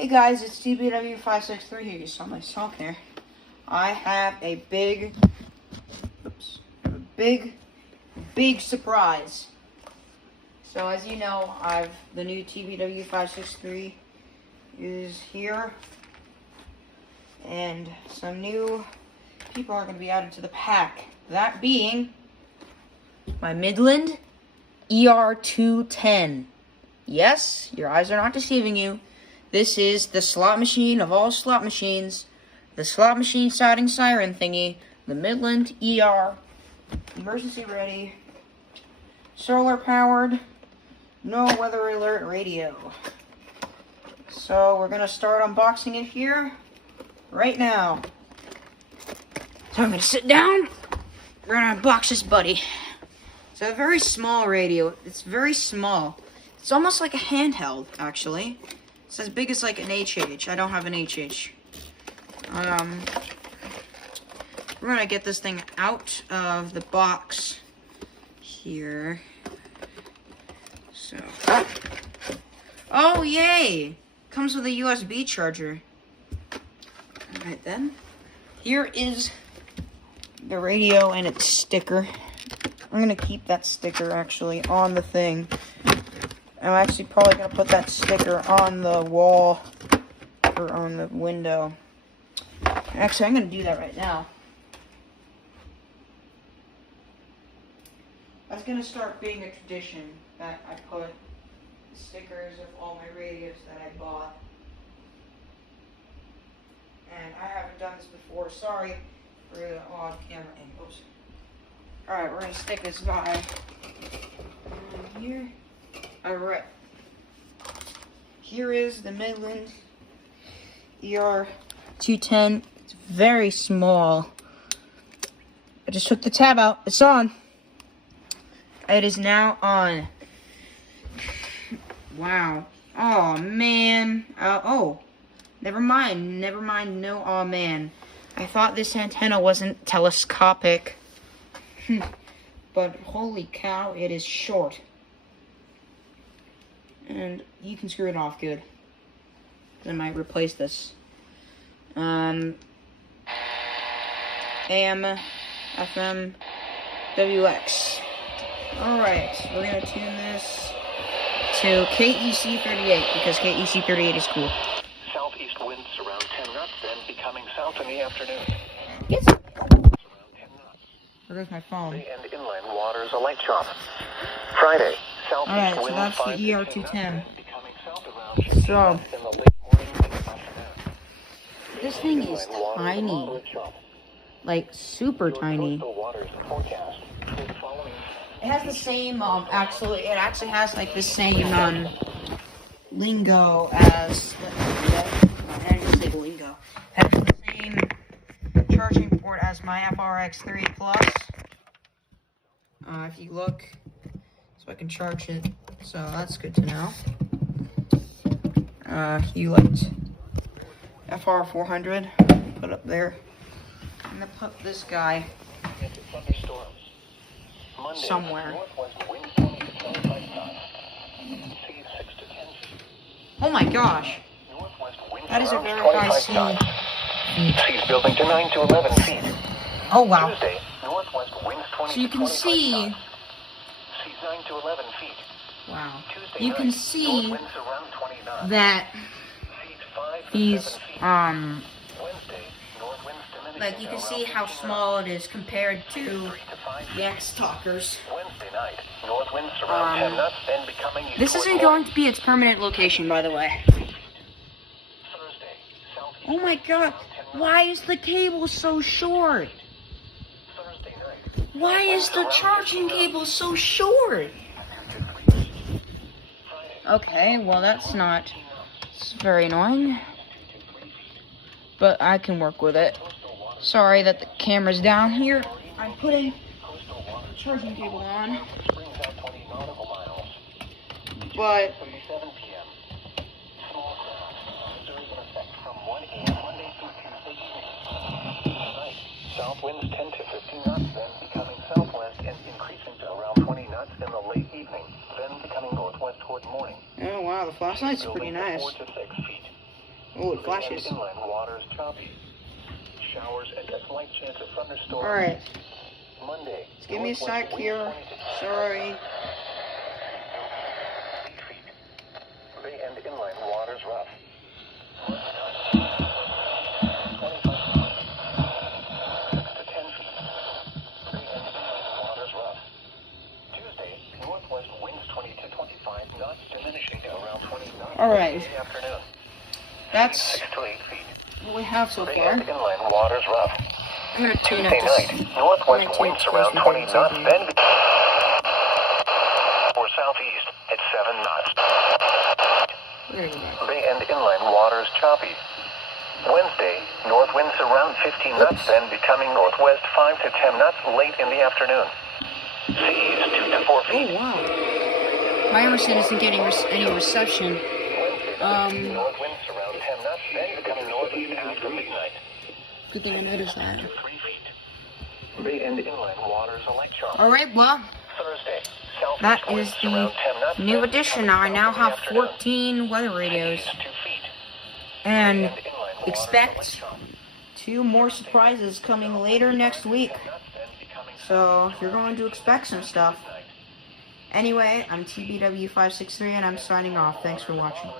Hey guys, it's TBW563 here. You saw myself here. I have a big surprise. So as you know, the new TBW563 is here, and some new people are going to be added to the pack. That being my Midland ER210. Yes, your eyes are not deceiving you. This is the slot machine of all slot machines, the slot machine siding siren thingy, the Midland ER, emergency ready, solar powered, no weather alert radio. So we're gonna start unboxing it here right now. So I'm gonna sit down, we're gonna unbox this buddy. It's a very small radio, it's very small. It's almost like a handheld, actually. It's as big as like an HH. I don't have an HH. We're gonna get this thing out of the box here. So, oh yay! Comes with a USB charger. Alright then. Here is the radio and its sticker. I'm gonna keep that sticker actually on the thing. I'm actually probably going to put that sticker on the wall or on the window. Actually, I'm going to do that right now. That's going to start being a tradition that I put stickers of all my radios that I bought. And I haven't done this before. Sorry for the odd camera angles. Alright, we're going to stick this guy in here. Alright, here is the Midland ER210. It's very small. I just took the tab out. It's on. It is now on. Wow. Oh man. Never mind. No, oh man. I thought this antenna wasn't telescopic. But holy cow, it is short. And you can screw it off good. I might replace this. AM, FM, WX. Alright, we're gonna tune this to KEC38 because KEC38 is cool. Southeast winds around 10 knots, then becoming south in the afternoon. Yes. Around 10 knots. There goes my phone. And inland waters a light chop. Friday. Alright, so that's the ER210. So, this thing is tiny. Like, super tiny. It has the same, it actually has, like, the same, lingo as, I didn't say lingo. It has the same charging port as my FRX3 Plus. If you look, so I can charge it, so that's good to know. You liked FR400, put up there. I'm gonna put this guy somewhere. Oh my gosh, that is a very high sea. Seas building to 9 to 11 feet. Oh wow. Tuesday, northwest winds 20 So you to can 25 see. knots. Seas 9 to 11 feet. Wow. Tuesday You night, can see north winds around 20 knots. that Seas 5 to these 7 feet. Wednesday, north winds diminishing like you can around see how 15 small it is compared to 3 to 5 the X-Talkers. Wednesday night, north winds around 10 knots, then becoming east This toward isn't going to be its permanent location, by the way. Thursday, southeast Oh my god, why is the cable so short? Thursday night. Why is the charging cable so short? Okay, well that's not, it's very annoying. But I can work with it. Sorry that the camera's down here. I'm putting the charging cable on. But South winds 10 to 15 knots, then becoming southwest and increasing to around 20 knots in the late evening, then becoming northwest toward morning. oh wow, the flashlight's pretty nice. 4 to 6 feet. Oh, it flashes. Inland waters choppy. Showers and a slight chance of thunderstorms. Alright. Monday. Let's give me a northwest sec wind here. 20 to Sorry. Bay and inland waters rough. 25 to 10 feet. Bay and inland waters rough. Tuesday, northwest winds 20 to 25 knots, diminishing to around 20 knots Alright. in the afternoon. That's 6 to 8 feet. what we have so Bay far. and inland waters rough. I'm gonna tune up Tuesday this. night, northwest winds around 20 knots, then or southeast at 7 knots. There we go. Bay and inland waters choppy. Wednesday, north winds around 15 knots, then becoming northwest 5 to 10 knots late in the afternoon. Seas 2 to 4 feet. Oh, wow. My Emerson isn't getting any reception. Wednesday, north winds around 10 knots, then becoming northeast after midnight. Good thing I noticed that. 2 to 3 feet. Bay and inland waters a light chop. Alright, well, Thursday, that southeast is winds the around 10 knots, new then edition. becoming I now south in the have afternoon. 14 weather radios. Seas 2 feet. And Bay and inland waters a light expect chop. 2 more surprises coming later next week. So you're going to expect some stuff. Anyway, I'm TBW563 and I'm signing off. Thanks for watching.